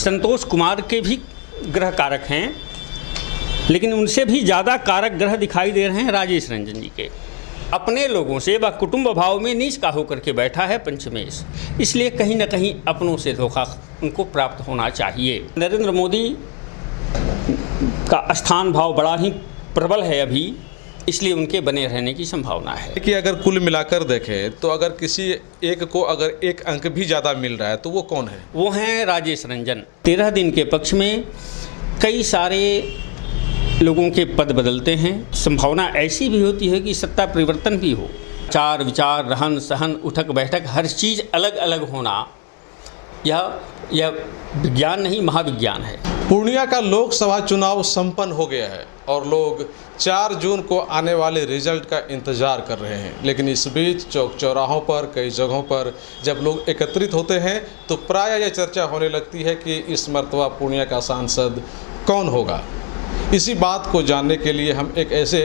संतोष कुमार के भी ग्रह कारक हैं, लेकिन उनसे भी ज़्यादा कारक ग्रह दिखाई दे रहे हैं राजेश रंजन जी के। अपने लोगों से व कुटुंब भाव में नीच का होकर के बैठा है पंचमेश, इसलिए कहीं ना कहीं अपनों से धोखा उनको प्राप्त होना चाहिए। नरेंद्र मोदी का स्थान भाव बड़ा ही प्रबल है अभी, इसलिए उनके बने रहने की संभावना है। कि अगर कुल मिलाकर देखें तो अगर किसी एक को अगर एक अंक भी ज़्यादा मिल रहा है तो वो कौन है? वो हैं राजेश रंजन। 13 दिन के पक्ष में कई सारे लोगों के पद बदलते हैं। संभावना ऐसी भी होती है कि सत्ता परिवर्तन भी हो। चार विचार, रहन सहन, उठक बैठक, हर चीज़ अलग अलग होना, यह विज्ञान नहीं महाविज्ञान है। पूर्णिया का लोकसभा चुनाव संपन्न हो गया है और लोग 4 जून को आने वाले रिजल्ट का इंतजार कर रहे हैं। लेकिन इस बीच चौक चौराहों पर कई जगहों पर जब लोग एकत्रित होते हैं तो प्रायः यह चर्चा होने लगती है कि इस मर्तबा पूर्णिया का सांसद कौन होगा। इसी बात को जानने के लिए हम एक ऐसे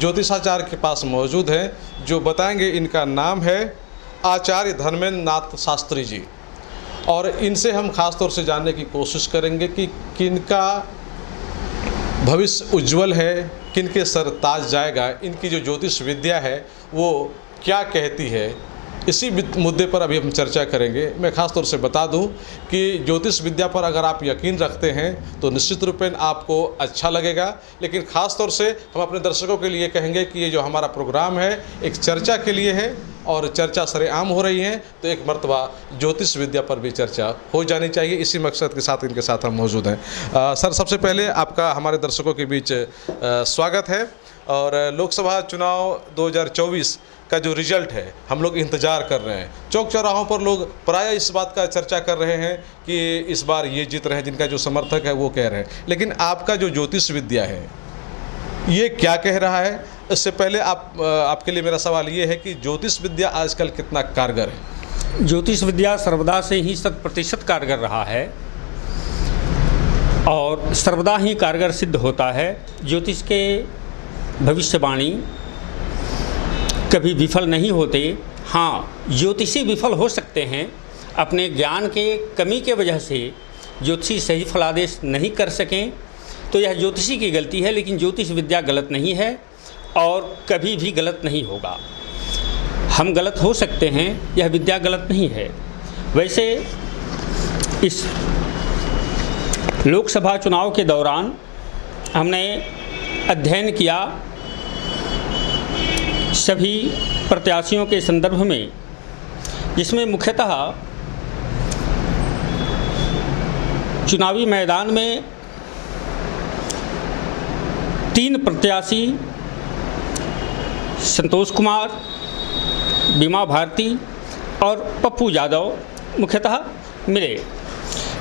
ज्योतिषाचार्य के पास मौजूद हैं जो बताएंगे। इनका नाम है आचार्य धर्मेंद्र नाथ शास्त्री जी, और इनसे हम खास तौर से जानने की कोशिश करेंगे कि किनका भविष्य उज्जवल है, किनके सर ताज जाएगा, इनकी जो ज्योतिष विद्या है वो क्या कहती है। इसी मुद्दे पर अभी हम चर्चा करेंगे। मैं खास तौर से बता दूं कि ज्योतिष विद्या पर अगर आप यकीन रखते हैं तो निश्चित रूपेण आपको अच्छा लगेगा, लेकिन ख़ास तौर से हम अपने दर्शकों के लिए कहेंगे कि ये जो हमारा प्रोग्राम है एक चर्चा के लिए है और चर्चा सरेआम हो रही है, तो एक मर्तबा ज्योतिष विद्या पर भी चर्चा हो जानी चाहिए। इसी मकसद के साथ इनके साथ हम मौजूद हैं। सर, सबसे पहले आपका हमारे दर्शकों के बीच स्वागत है। और लोकसभा चुनाव 2024 का जो रिजल्ट है हम लोग इंतज़ार कर रहे हैं। चौक चौराहों पर लोग प्रायः इस बात का चर्चा कर रहे हैं कि इस बार ये जीत रहे हैं, जिनका जो समर्थक है वो कह रहे हैं। लेकिन आपका जो ज्योतिष विद्या है ये क्या कह रहा है? इससे पहले आपके लिए मेरा सवाल ये है कि ज्योतिष विद्या आजकल कितना कारगर है? ज्योतिष विद्या सर्वदा से ही 100% कारगर रहा है और सर्वदा ही कारगर सिद्ध होता है। ज्योतिष के भविष्यवाणी कभी विफल नहीं होते। हाँ, ज्योतिषी विफल हो सकते हैं, अपने ज्ञान के कमी के वजह से ज्योतिषी सही फलादेश नहीं कर सकें तो यह ज्योतिषी की गलती है, लेकिन ज्योतिष विद्या गलत नहीं है और कभी भी गलत नहीं होगा। हम गलत हो सकते हैं, यह विद्या गलत नहीं है। वैसे इस लोकसभा चुनाव के दौरान हमने अध्ययन किया सभी प्रत्याशियों के संदर्भ में, जिसमें मुख्यतः चुनावी मैदान में 3 प्रत्याशी संतोष कुमार, बीमा भारती और पप्पू यादव मुख्यतः मिले।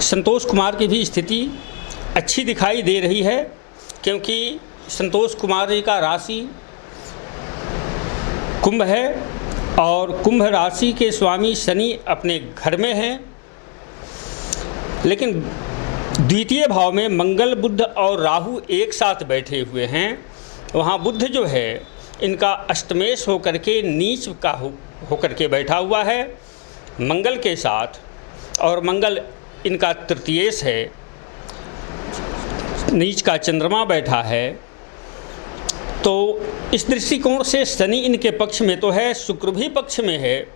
संतोष कुमार की भी स्थिति अच्छी दिखाई दे रही है, क्योंकि संतोष कुमार जी का राशि कुंभ है और कुंभ राशि के स्वामी शनि अपने घर में हैं, लेकिन द्वितीय भाव में मंगल, बुध और राहु एक साथ बैठे हुए हैं। वहाँ बुध जो है इनका अष्टमेश होकर के नीच का होकर के बैठा हुआ है मंगल के साथ, और मंगल इनका तृतीयेश है, नीच का चंद्रमा बैठा है। तो इस दृष्टिकोण से शनि इनके पक्ष में तो है, शुक्र भी पक्ष में है,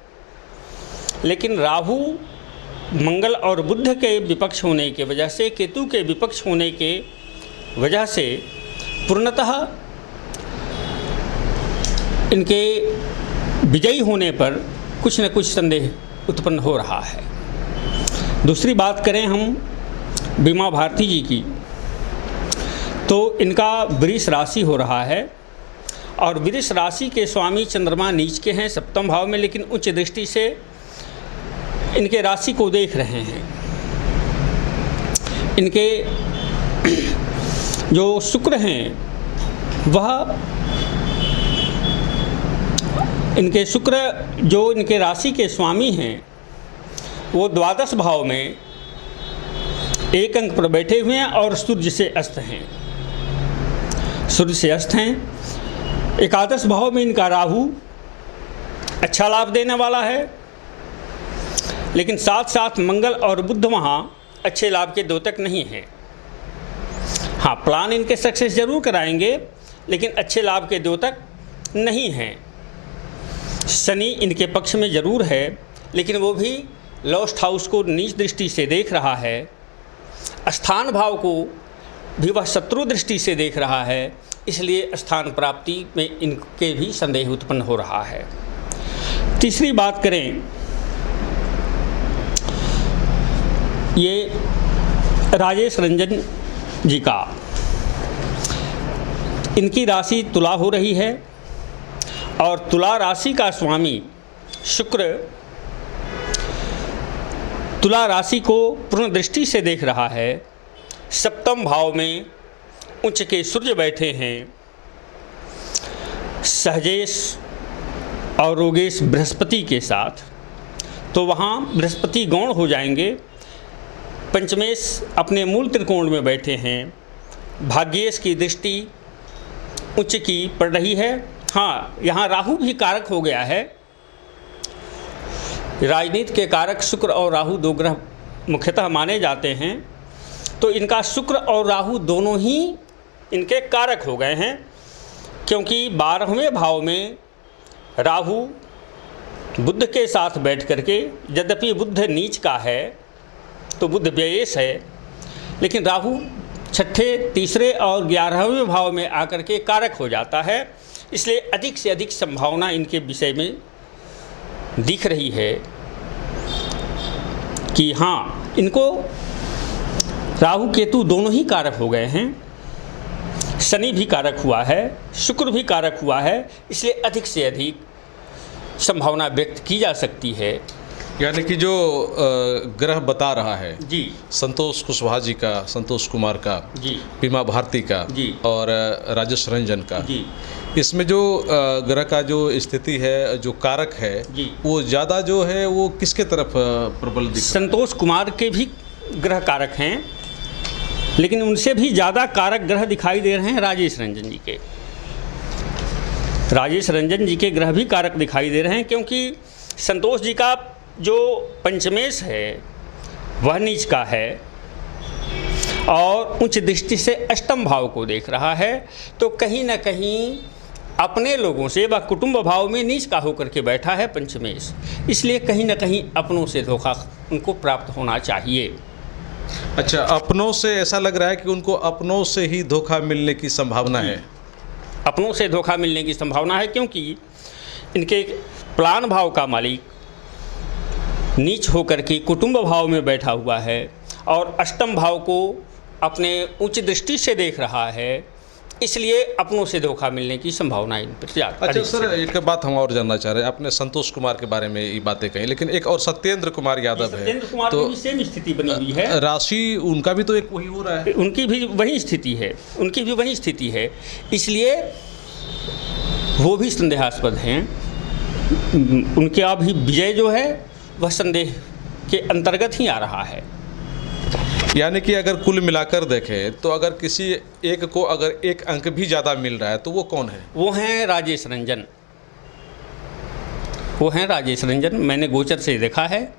लेकिन राहु मंगल और बुध के विपक्ष होने की वजह से, केतु के विपक्ष होने के वजह से पूर्णतः इनके विजयी होने पर कुछ न कुछ संदेह उत्पन्न हो रहा है। दूसरी बात करें हम बीमा भारती जी की, तो इनका वृष राशि हो रहा है और वृष राशि के स्वामी चंद्रमा नीच के हैं 7वें भाव में, लेकिन उच्च दृष्टि से इनके राशि को देख रहे हैं। इनके जो शुक्र हैं वह इनके शुक्र जो इनके राशि के स्वामी हैं वो 12 भाव में 1 अंक पर बैठे हुए हैं और सूर्य से अस्त हैं। सूर्य से अस्त हैं। 11 भाव में इनका राहु अच्छा लाभ देने वाला है, लेकिन साथ साथ मंगल और बुध वहाँ अच्छे लाभ के द्योतक नहीं हैं। हाँ, प्लान इनके सक्सेस जरूर कराएंगे, लेकिन अच्छे लाभ के द्योतक नहीं हैं। शनि इनके पक्ष में जरूर है, लेकिन वो भी लॉस्ट हाउस को नीच दृष्टि से देख रहा है, स्थान भाव को भी वह शत्रु दृष्टि से देख रहा है, इसलिए स्थान प्राप्ति में इनके भी संदेह उत्पन्न हो रहा है। तीसरी बात करें, ये राजेश रंजन जी का, इनकी राशि तुला हो रही है और तुला राशि का स्वामी शुक्र तुला राशि को पूर्ण दृष्टि से देख रहा है। सप्तम भाव में उच्च के सूर्य बैठे हैं। सहजेश और रोगेश बृहस्पति के साथ, तो वहाँ बृहस्पति गौण हो जाएंगे। पंचमेश अपने मूल त्रिकोण में बैठे हैं। भाग्येश की दृष्टि उच्च की पड़ रही है। हाँ, यहाँ राहु भी कारक हो गया है। राजनीति के कारक शुक्र और राहु दो ग्रह मुख्यतः माने जाते हैं, तो इनका शुक्र और राहु दोनों ही इनके कारक हो गए हैं, क्योंकि 12वें भाव में राहु बुध के साथ बैठ करके, यद्यपि बुध नीच का है तो बुध व्ययेश है, लेकिन राहु छठे, तीसरे और 11वें भाव में आकर के कारक हो जाता है। इसलिए अधिक से अधिक संभावना इनके विषय में दिख रही है कि हाँ, इनको राहु केतु दोनों ही कारक हो गए हैं। शनि भी कारक हुआ है, शुक्र भी कारक हुआ है, इसलिए अधिक से अधिक संभावना व्यक्त की जा सकती है। यानी कि जो ग्रह बता रहा है जी, संतोष कुशवाहा जी का, संतोष कुमार का जी, बीमा भारती का जी, और राजेश रंजन का जी, इसमें जो ग्रह का जो स्थिति है, जो कारक है जी, वो ज़्यादा जो है वो किसके तरफ प्रबल दिख रहा है? संतोष कुमार के भी ग्रह कारक हैं, लेकिन उनसे भी ज़्यादा कारक ग्रह दिखाई दे रहे हैं राजेश रंजन जी के। राजेश रंजन जी के ग्रह भी कारक दिखाई दे रहे हैं, क्योंकि संतोष जी का जो पंचमेश है वह नीच का है और उच्च दृष्टि से अष्टम भाव को देख रहा है, तो कहीं ना कहीं अपने लोगों से, वह कुटुंब भाव में नीच का होकर के बैठा है पंचमेश, इसलिए कहीं ना कहीं अपनों से धोखा उनको प्राप्त होना चाहिए। अच्छा, अपनों से ऐसा लग रहा है कि उनको अपनों से ही धोखा मिलने की संभावना है। अपनों से धोखा मिलने की संभावना है, क्योंकि इनके प्लान भाव का मालिक नीच होकर के कुटुंब भाव में बैठा हुआ है और अष्टम भाव को अपने उच्च दृष्टि से देख रहा है, इसलिए अपनों से धोखा मिलने की संभावना इन पर ज़्यादा। अच्छा सर, एक बात हम और जानना चाह रहे हैं। आपने संतोष कुमार के बारे में ये बातें कही, लेकिन एक और सत्येंद्र कुमार यादव है, सत्येंद्र कुमार तो की भी सेम स्थिति बनी हुई है। राशि उनका भी तो एक वही हो रहा है, उनकी भी वही स्थिति है, उनकी भी वही स्थिति है, इसलिए वो भी संदेहास्पद हैं। उनके अभी विजय जो है वह संदेह के अंतर्गत ही आ रहा है। यानी कि अगर कुल मिलाकर देखें तो अगर किसी एक को अगर एक अंक भी ज़्यादा मिल रहा है तो वो कौन है? वो हैं राजेश रंजन। वो हैं राजेश रंजन। मैंने गोचर से देखा है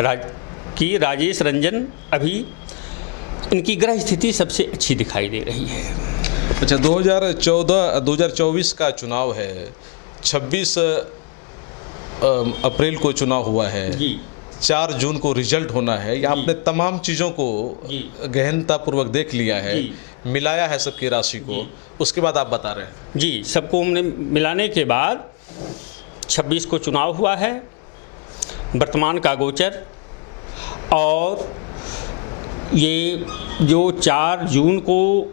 कि राजेश रंजन अभी इनकी ग्रह स्थिति सबसे अच्छी दिखाई दे रही है। अच्छा, 2024 का चुनाव है, 26 अप्रैल को चुनाव हुआ है जी, 4 जून को रिजल्ट होना है। या आपने तमाम चीज़ों को गहनतापूर्वक देख लिया है, मिलाया है सबकी राशि को, उसके बाद आप बता रहे हैं? जी, सबको हमने मिलाने के बाद 26 को चुनाव हुआ है, वर्तमान का गोचर, और ये जो 4 जून को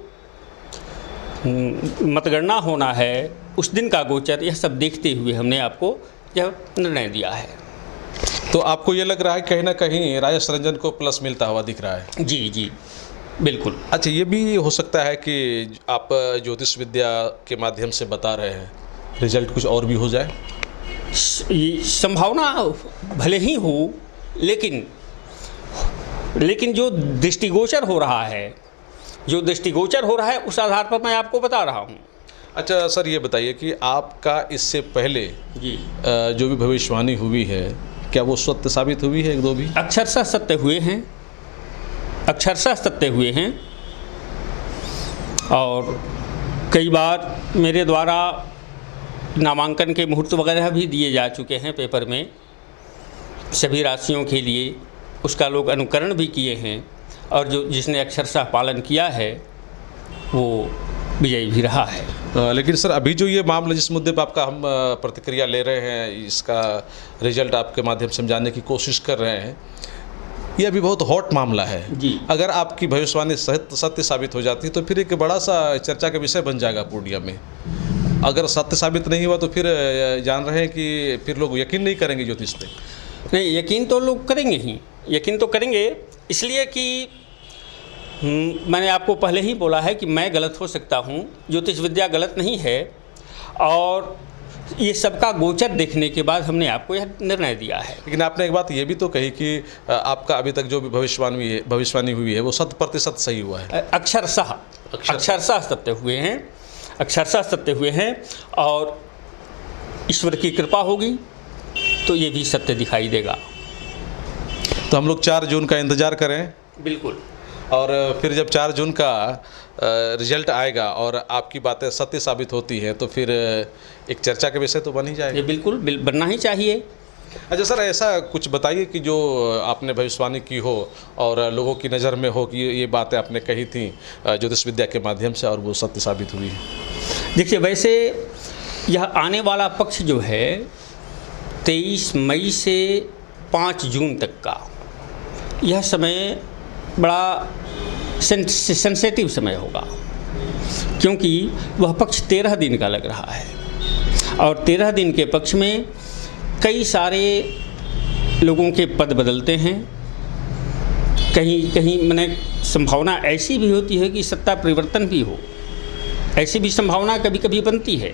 मतगणना होना है उस दिन का गोचर, यह सब देखते हुए हमने आपको यह निर्णय दिया है। तो आपको ये लग रहा है कहीं ना कहीं राजेश रंजन को प्लस मिलता हुआ दिख रहा है? जी जी, बिल्कुल। अच्छा, ये भी हो सकता है कि आप ज्योतिष विद्या के माध्यम से बता रहे हैं, रिजल्ट कुछ और भी हो जाए? संभावना भले ही हो, लेकिन जो दृष्टिगोचर हो रहा है, उस आधार पर मैं आपको बता रहा हूँ। अच्छा सर, ये बताइए कि आपका इससे पहले जी जो भी भविष्यवाणी हुई है, क्या वो सत्य साबित हुई है? 1-2 भी अक्षरशः सत्य हुए हैं। अक्षरशः सत्य हुए हैं और कई बार मेरे द्वारा नामांकन के मुहूर्त वगैरह भी दिए जा चुके हैं पेपर में सभी राशियों के लिए, उसका लोग अनुकरण भी किए हैं और जो जिसने अक्षरशः पालन किया है वो विजयी भी रहा है। लेकिन सर अभी जो ये मामला जिस मुद्दे पर आपका हम प्रतिक्रिया ले रहे हैं, इसका रिजल्ट आपके माध्यम से हम जानने की कोशिश कर रहे हैं, ये अभी बहुत हॉट मामला है जी। अगर आपकी भविष्यवाणी सत्य साबित हो जाती है तो फिर एक बड़ा सा चर्चा का विषय बन जाएगा पूर्णिया में। अगर सत्य साबित नहीं हुआ तो फिर जान रहे हैं कि फिर लोग यकीन नहीं करेंगे ज्योतिष पे। नहीं, यकीन तो लोग करेंगे ही, यकीन तो करेंगे, इसलिए कि मैंने आपको पहले ही बोला है कि मैं गलत हो सकता हूँ, ज्योतिष विद्या गलत नहीं है और ये सबका गोचर देखने के बाद हमने आपको यह निर्णय दिया है। लेकिन आपने एक बात ये भी तो कही कि आपका अभी तक जो भी भविष्यवाणी हुई है वो 100% सही हुआ है। अक्षरशः सत्य हुए हैं, अक्षरशः सत्य हुए हैं और ईश्वर की कृपा होगी तो ये भी सत्य दिखाई देगा। तो हम लोग 4 जून का इंतज़ार करें। बिल्कुल। और फिर जब 4 जून का रिजल्ट आएगा और आपकी बातें सत्य साबित होती हैं तो फिर एक चर्चा के विषय तो बन ही जाएगा। ये बिल्कुल बनना ही चाहिए। अच्छा सर, ऐसा कुछ बताइए कि जो आपने भविष्यवाणी की हो और लोगों की नज़र में हो कि ये बातें आपने कही थी ज्योतिष विद्या के माध्यम से और वो सत्य साबित हुई। देखिए, वैसे यह आने वाला पक्ष जो है 23 मई से 5 जून तक का, यह समय बड़ा सेंसिटिव समय होगा क्योंकि वह पक्ष 13 दिन का लग रहा है और 13 दिन के पक्ष में कई सारे लोगों के पद बदलते हैं। कहीं कहीं मैंने संभावना ऐसी भी होती है कि सत्ता परिवर्तन भी हो, ऐसी भी संभावना कभी कभी बनती है।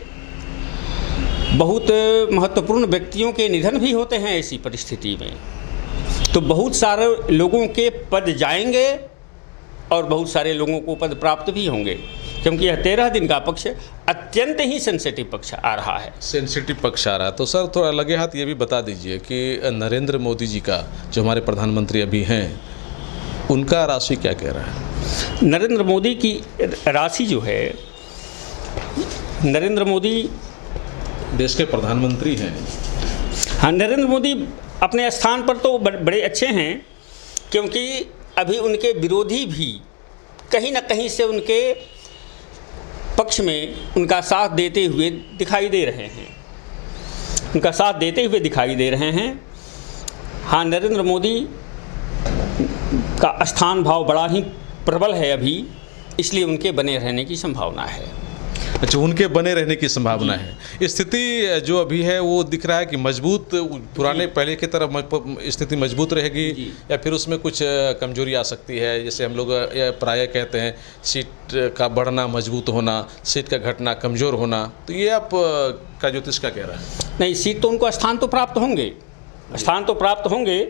बहुत महत्वपूर्ण व्यक्तियों के निधन भी होते हैं ऐसी परिस्थिति में, तो बहुत सारे लोगों के पद जाएंगे और बहुत सारे लोगों को पद प्राप्त भी होंगे क्योंकि यह 13 दिन का पक्ष अत्यंत ही सेंसिटिव पक्ष आ रहा है। सेंसिटिव पक्ष आ रहा है तो सर थोड़ा लगे हाथ ये भी बता दीजिए कि नरेंद्र मोदी जी का जो हमारे प्रधानमंत्री अभी हैं, उनका राशि क्या कह रहा है? नरेंद्र मोदी की राशि जो है, नरेंद्र मोदी देश के प्रधानमंत्री हैं। हाँ, नरेंद्र मोदी अपने स्थान पर तो बड़े अच्छे हैं क्योंकि अभी उनके विरोधी भी कहीं ना कहीं से उनके पक्ष में उनका साथ देते हुए दिखाई दे रहे हैं, उनका साथ देते हुए दिखाई दे रहे हैं। हाँ, नरेंद्र मोदी का स्थान भाव बड़ा ही प्रबल है अभी, इसलिए उनके बने रहने की संभावना है। अच्छा, उनके बने रहने की संभावना है। स्थिति जो अभी है वो दिख रहा है कि मजबूत, पुराने पहले की तरह स्थिति मजबूत रहेगी या फिर उसमें कुछ कमजोरी आ सकती है? जैसे हम लोग प्रायः कहते हैं सीट का बढ़ना मजबूत होना, सीट का घटना कमज़ोर होना, तो ये आप का ज्योतिष क्या कह रहा है? नहीं, सीट तो उनको स्थान तो प्राप्त होंगे, स्थान तो प्राप्त होंगे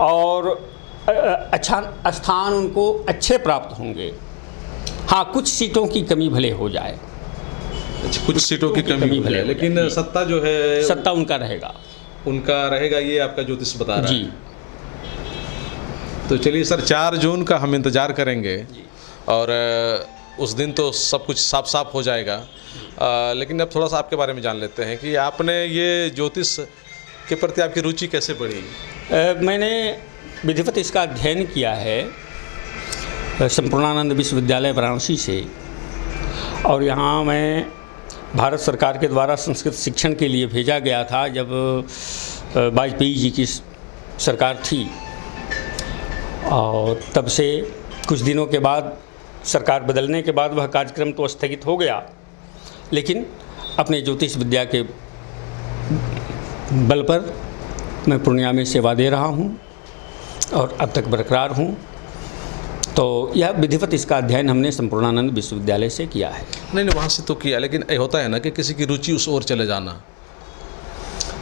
और अच्छा स्थान उनको अच्छे प्राप्त होंगे। हाँ, कुछ सीटों की कमी भले हो जाए। अच्छा, कुछ सीटों की कमी भले, लेकिन सत्ता जो है सत्ता उनका रहेगा, ये आपका ज्योतिष बता रहा है। तो चलिए सर, 4 जून का हम इंतज़ार करेंगे और उस दिन तो सब कुछ साफ साफ हो जाएगा। लेकिन अब थोड़ा सा आपके बारे में जान लेते हैं कि आपने ये ज्योतिष के प्रति आपकी रुचि कैसे बढ़ी? मैंने विधिवत इसका अध्ययन किया है संपूर्णानंद विश्वविद्यालय वाराणसी से, और यहाँ मैं भारत सरकार के द्वारा संस्कृत शिक्षण के लिए भेजा गया था जब वाजपेयी जी की सरकार थी, और तब से कुछ दिनों के बाद सरकार बदलने के बाद वह कार्यक्रम तो स्थगित हो गया, लेकिन अपने ज्योतिष विद्या के बल पर मैं पूर्णिया में सेवा दे रहा हूँ और अब तक बरकरार हूँ। तो यह विधिवत इसका अध्ययन हमने संपूर्णानंद विश्वविद्यालय से किया है। नहीं, वहाँ से तो किया, लेकिन होता है ना कि किसी की रुचि उस ओर चले जाना।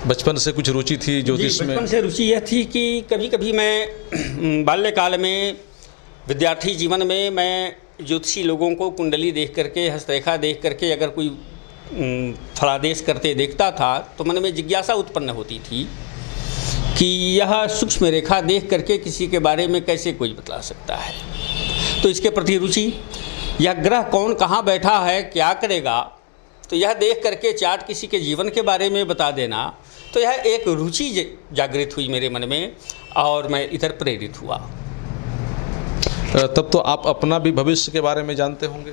बचपन से कुछ रुचि थी ज्योतिष में? बचपन से रुचि यह थी कि कभी कभी मैं बाल्यकाल में, विद्यार्थी जीवन में, मैं ज्योतिषी लोगों को कुंडली देख करके, हस्तरेखा देख करके अगर कोई फलादेश करते देखता था तो मन में जिज्ञासा उत्पन्न होती थी कि यह सूक्ष्म रेखा देख करके किसी के बारे में कैसे कोई बतला सकता है। तो इसके प्रति रुचि, यह ग्रह कौन कहाँ बैठा है, क्या करेगा, तो यह देख करके चार्ट किसी के जीवन के बारे में बता देना, तो यह एक रुचि जागृत हुई मेरे मन में और मैं इधर प्रेरित हुआ। तब तो आप अपना भी भविष्य के बारे में जानते होंगे?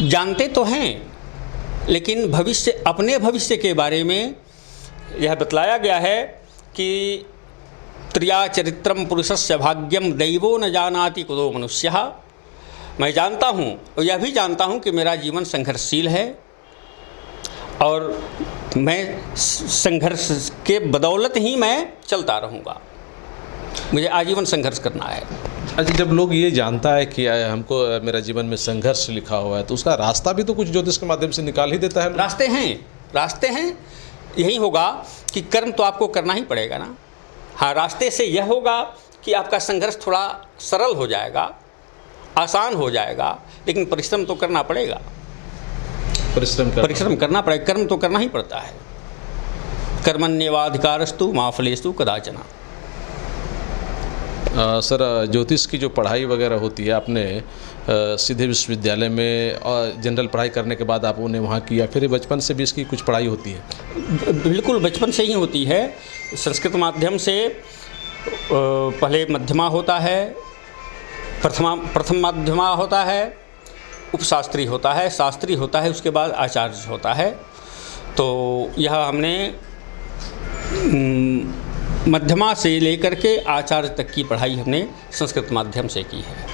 जानते तो हैं, लेकिन अपने भविष्य के बारे में यह बतलाया गया है कि त्रिया चरित्रम पुरुषस्य भाग्यम दैवो न जानाति कुतो मनुष्यः। मैं जानता हूँ और यह भी जानता हूँ कि मेरा जीवन संघर्षशील है और मैं संघर्ष के बदौलत ही मैं चलता रहूँगा। मुझे आजीवन संघर्ष करना है। अच्छा, जब लोग ये जानता है कि हमको मेरा जीवन में संघर्ष लिखा हुआ है, तो उसका रास्ता भी तो कुछ ज्योतिष के माध्यम से निकाल ही देता है। रास्ते हैं। यही होगा कि कर्म तो आपको करना ही पड़ेगा ना। हाँ, रास्ते से यह होगा कि आपका संघर्ष थोड़ा सरल हो जाएगा, आसान हो जाएगा, लेकिन परिश्रम तो करना पड़ेगा। परिश्रम करना पड़ेगा, कर्म तो करना ही पड़ता है। कर्मण्येवाधिकारस्तु मा फलेषु कदाचन। सर, ज्योतिष की जो पढ़ाई वगैरह होती है, आपने सीधे विश्वविद्यालय में और जनरल पढ़ाई करने के बाद आपने वहाँ किया, फिर बचपन से भी इसकी कुछ पढ़ाई होती है? बिल्कुल, बचपन से ही होती है। संस्कृत माध्यम से पहले मध्यमा होता है, प्रथम माध्यमा होता है, उपशास्त्री होता है, शास्त्री होता है, उसके बाद आचार्य होता है। तो यह हमने मध्यमा से लेकर के आचार्य तक की पढ़ाई हमने संस्कृत माध्यम से की है।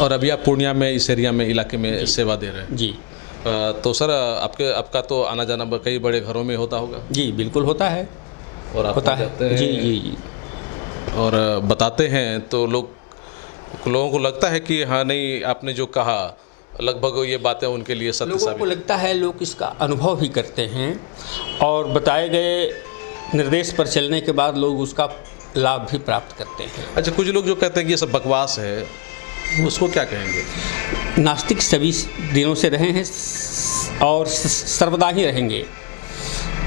और अभी आप पूर्णिया में इस एरिया में इलाके में सेवा दे रहे हैं? जी। तो सर, आपका तो आना जाना कई बड़े घरों में होता होगा? जी बिल्कुल होता है। और आप होता है। जी। और बताते हैं तो लोगों को लगता है कि हाँ, नहीं, आपने जो कहा लगभग ये बातें उनके लिए सत्य साबित। लोगों को लगता है, लोग इसका अनुभव भी करते हैं और बताए गए निर्देश पर चलने के बाद लोग उसका लाभ भी प्राप्त करते हैं। अच्छा, कुछ लोग जो कहते हैं कि ये सब बकवास है, उसको क्या कहेंगे? नास्तिक सभी दिनों से रहे हैं और सर्वदा ही रहेंगे,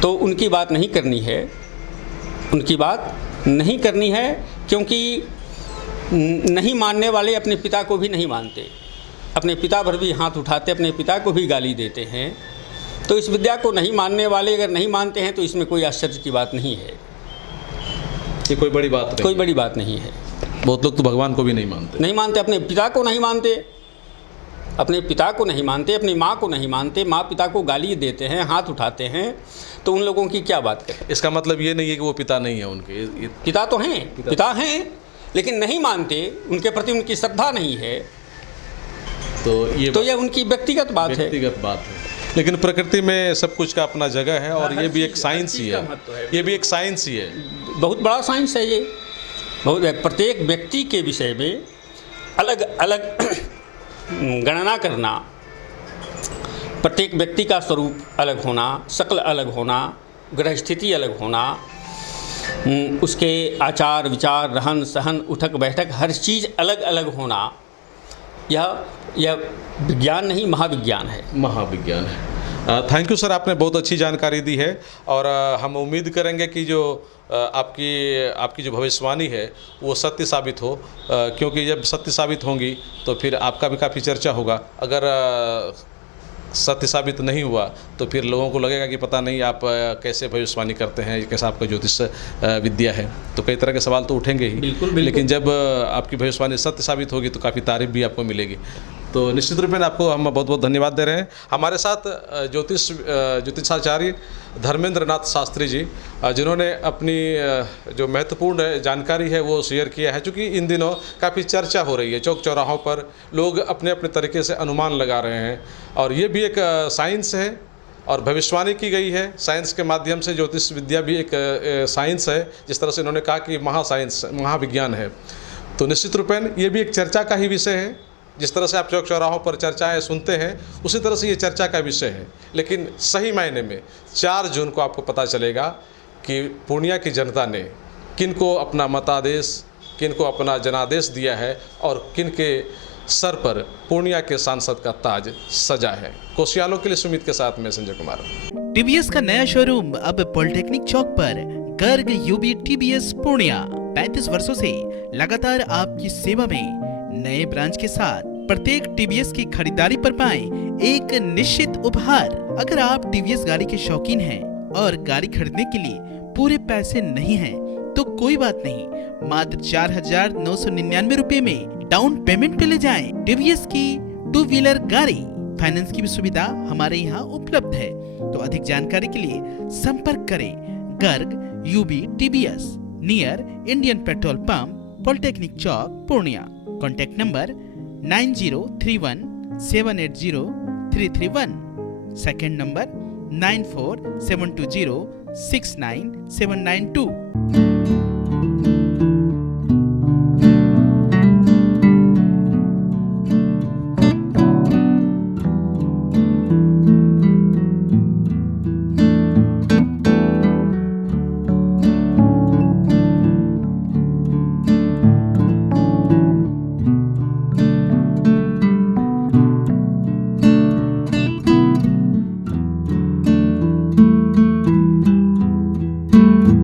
तो उनकी बात नहीं करनी है। उनकी बात नहीं करनी है, क्योंकि नहीं मानने वाले अपने पिता को भी नहीं मानते, अपने पिता पर भी हाथ उठाते, अपने पिता को भी गाली देते हैं। तो इस विद्या को नहीं मानने वाले अगर नहीं मानते हैं तो इसमें कोई आश्चर्य की बात नहीं है। ये कोई बड़ी बात नहीं, कोई बड़ी बात नहीं है। बहुत लोग तो भगवान को भी नहीं मानते, अपने पिता को नहीं मानते, अपनी माँ को नहीं मानते, माँ पिता को गाली देते हैं, हाथ उठाते हैं, तो उन लोगों की क्या बात करें? इसका मतलब ये नहीं है कि वो पिता नहीं है उनके। पिता तो हैं, पिता हैं, लेकिन नहीं मानते, उनके प्रति उनकी श्रद्धा नहीं है। तो ये उनकी व्यक्तिगत बात है। लेकिन प्रकृति में सब कुछ का अपना जगह है और ये भी एक साइंस ही है। ये भी एक साइंस ही है, बहुत बड़ा साइंस है ये। बहुत प्रत्येक व्यक्ति के विषय में अलग अलग गणना करना, प्रत्येक व्यक्ति का स्वरूप अलग होना, शक्ल अलग होना, ग्रह स्थिति अलग होना, उसके आचार विचार, रहन सहन, उठक बैठक, हर चीज़ अलग अलग होना, यह विज्ञान नहीं, महाविज्ञान है। थैंक यू सर, आपने बहुत अच्छी जानकारी दी है और हम उम्मीद करेंगे कि जो आपकी जो भविष्यवाणी है वो सत्य साबित हो, क्योंकि जब सत्य साबित होंगी तो फिर आपका भी काफ़ी चर्चा होगा। अगर सत्य साबित नहीं हुआ तो फिर लोगों को लगेगा कि पता नहीं आप कैसे भविष्यवाणी करते हैं, कैसा आपका ज्योतिष विद्या है, तो कई तरह के सवाल तो उठेंगे ही। बिल्कुल। लेकिन जब आपकी भविष्यवाणी सत्य साबित होगी तो काफ़ी तारीफ भी आपको मिलेगी। तो निश्चित रूप में आपको हम बहुत बहुत धन्यवाद दे रहे हैं। हमारे साथ ज्योतिषाचार्य धर्मेंद्र नाथ शास्त्री जी, जिन्होंने अपनी जो महत्वपूर्ण जानकारी है वो शेयर किया है। चूँकि इन दिनों काफ़ी चर्चा हो रही है, चौक चौराहों पर लोग अपने अपने तरीके से अनुमान लगा रहे हैं और ये भी एक साइंस है और भविष्यवाणी की गई है। साइंस के माध्यम से ज्योतिष विद्या भी एक साइंस है, जिस तरह से इन्होंने कहा कि महासाइंस, महाविज्ञान है। तो निश्चित रूप में ये भी एक चर्चा का ही विषय है। जिस तरह से आप चौक चौराहों पर चर्चाएं सुनते हैं, उसी तरह से ये चर्चा का विषय है। लेकिन सही मायने में 4 जून को आपको पता चलेगा कि पूर्णिया की जनता ने किन को अपना मतादेश, किन को अपना जनादेश दिया है और किन के सर पर पूर्णिया के सांसद का ताज सजा है। कोसियालों के लिए सुमित के साथ मैं संजय कुमार। टीवीएस का नया शोरूम अब पॉलिटेक्निक चौक पर गर्ग यूबी टीबीएस पूर्णिया 35 वर्षों से लगातार आपकी सेवा में। नए ब्रांच के साथ प्रत्येक टीवीएस की खरीदारी पर पाएं एक निश्चित उपहार। अगर आप टीवीएस गाड़ी के शौकीन हैं और गाड़ी खरीदने के लिए पूरे पैसे नहीं हैं, तो कोई बात नहीं, मात्र 4,999 रुपए में डाउन पेमेंट पे ले जाएं टीवीएस की 2 व्हीलर गाड़ी। फाइनेंस की भी सुविधा हमारे यहाँ उपलब्ध है। तो अधिक जानकारी के लिए संपर्क करें Garg UB TBS near Indian petrol pump, polytechnic चौक, Purnia. Contact number 9031780331। Second number 9472069792।